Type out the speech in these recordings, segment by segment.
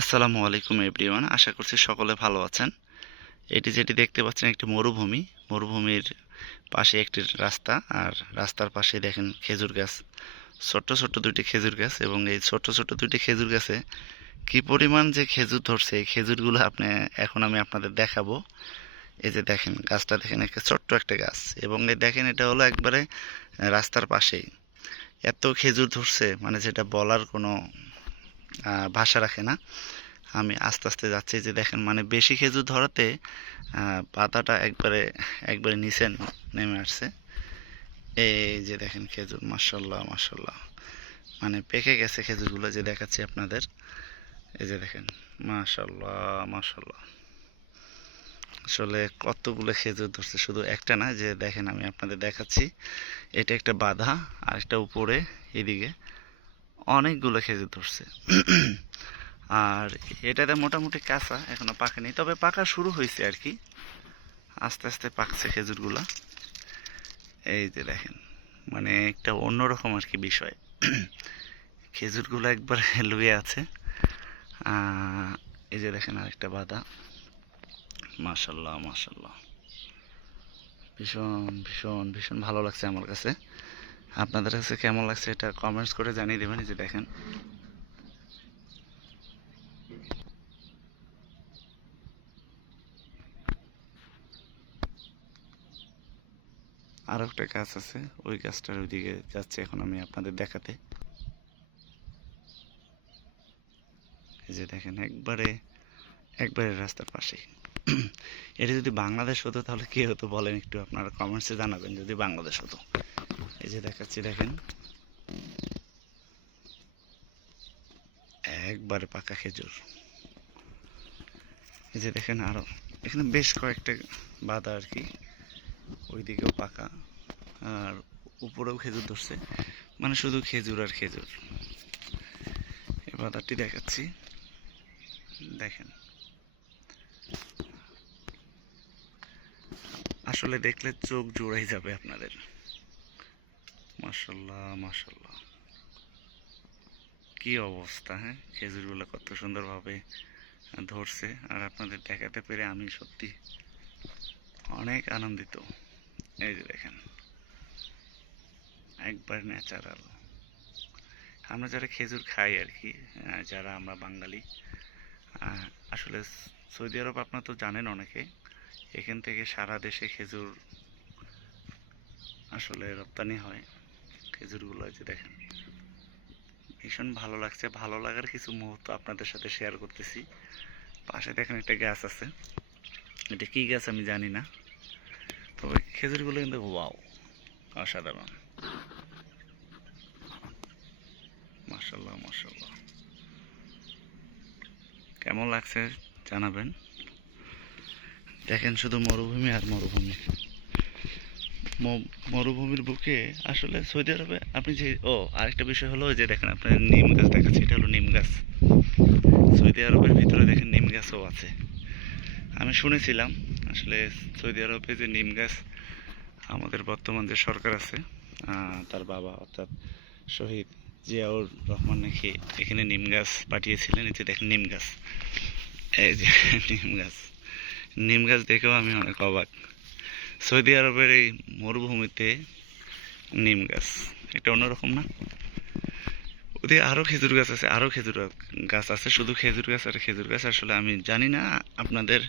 আসসালামু আলাইকুম এভরিওয়ান, আশা করছি সকলে ভালো আছেন। এটি যেটি দেখতে পাচ্ছেন একটি মরুভূমি। মরুভূমির পাশে একটি রাস্তা, আর রাস্তার পাশে দেখেন খেজুর গাছ, ছোট্ট ছোট্ট দুইটি খেজুর গাছ। এবং এই ছোট্ট ছোট্ট দুইটি খেজুর গাছে কি পরিমাণ যে খেজুর ধরছে, এই খেজুরগুলো এখন আমি আপনাদের দেখাবো। এই যে দেখেন গাছটা, দেখেন একটা ছোট্ট একটা গাছ, এবং এই দেখেন এটা হলো একবারে রাস্তার পাশেই। এত খেজুর ধরছে মানে যেটা বলার কোনো ভাষা রাখে না। আমি আস্তে আস্তে যাচ্ছি, যে দেখেন মানে বেশি খেজুর ধরাতে পাতাটা একবারে একবারে নিচে নেমে আসছে। এই যে দেখেন খেজুর, মাশাল্লাহ মাশাল্লাহ, মানে পেকে গেছে খেজুরগুলো, যে দেখাচ্ছি আপনাদের। এই যে দেখেন, মাশাল্লাহ মাশাল্লাহ, আসলে কতগুলো খেজুর ধরছে, শুধু একটা না। যে দেখেন আমি আপনাদের দেখাচ্ছি, এটা একটা বাধা, আর একটা উপরে এদিকে অনেকগুলো খেজুর ধরছে। আর এটাতে মোটামুটি কাঁচা, এখনো পাকেনি, তবে পাকা শুরু হয়েছে আর কি, আস্তে আস্তে পাকছে খেজুরগুলা। এই যে দেখেন, মানে একটা অন্যরকম আর কি বিষয়। খেজুরগুলো একবার লুয়ে আছে। এই যে দেখেন আরেকটা বাদা, মাশাল্লাহ মাশাল্লাহ, ভীষণ ভীষণ ভীষণ ভালো লাগছে আমার কাছে। আপনাদের কাছে কেমন লাগছে এটা কমেন্টস করে জানিয়ে দেবেন। এই যে দেখেন, আরও একটা গাছ আছে, ওই গাছটার ওইদিকে যাচ্ছে এখন আমি আপনাদের দেখাতে। এই যে দেখেন, একবারে একবারে রাস্তার পাশেই। এটা যদি বাংলাদেশ হতো তাহলে কি হতো বলেন, একটু আপনারা কমেন্টসে জানাবেন যদি বাংলাদেশ হতো। এই যে দেখাচ্ছি, দেখেন একবারে পাকা খেজুর। এই যে দেখেন আরো এখানে বেশ কয়েকটা বাদা আর কি, ওইদিকেও পাকা, আর উপরেও খেজুর ধরছে, মানে শুধু খেজুর আর খেজুর। এই বাদাটি দেখাচ্ছি, দেখেন আসলে দেখলে চোখ জুড়াই যাবে আপনাদের। মাশাল্লাহ মাশাল্লাহ, কি অবস্থা! হ্যাঁ, খেজুরগুলো কত সুন্দরভাবে ধরছে, আর আপনাদের দেখাতে পেরে আমি সত্যি অনেক আনন্দিত। এই যে দেখেন, একবার ন্যাচারাল। আমরা যারা খেজুর খাই আর কি, যারা আমরা বাঙালি, আসলে সৌদি আরব আপনারা তো জানেন অনেকে, এখান থেকে সারা দেশে খেজুর আসলে রপ্তানি হয়। খেজুরগুলো যে দেখেন, ভীষণ ভালো লাগছে। ভালো লাগার কিছু মুহূর্ত আপনাদের সাথে শেয়ার করতেছি। পাশে দেখেন একটা গাছ আছে, এটা কি গাছ আমি জানি না, তবে খেজুরগুলো কিন্তু ওয়াও, অসাধারণ, মাশাল্লাহ মাশাল্লাহ। কেমন লাগছে জানাবেন। দেখেন শুধু মরুভূমি আর মরুভূমি। মরুভূমির বুকে আসলে সৌদি আরবে আপনি যে, আরেকটা বিষয় হলো যে দেখেন আপনার নিম গাছ দেখাচ্ছে, এটা হলো নিম গাছ। সৌদি আরবের ভিতরে দেখেন নিম গাছও আছে। আমি শুনেছিলাম আসলে সৌদি আরবে যে নিম গাছ, আমাদের বর্তমান যে সরকার আছে, তার বাবা অর্থাৎ শহীদ জিয়াউর রহমান নাকি এখানে নিম গাছ পাঠিয়েছিলেন। এই যে দেখেন নিম গাছ, এই যে নিম গাছ, নিম গাছ দেখেও আমি অনেক অবাক। সৌদি আরবের এই মরুভূমিতে নিম গাছ, এটা অন্যরকম না? ওদের আরও খেজুর গাছ আছে, আরও খেজুর গাছ আছে, শুধু খেজুর গাছ আর খেজুর গাছ। আসলে আমি জানি না আপনাদের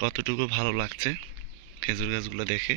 কতটুকু ভালো লাগছে খেজুর গাছগুলো দেখে।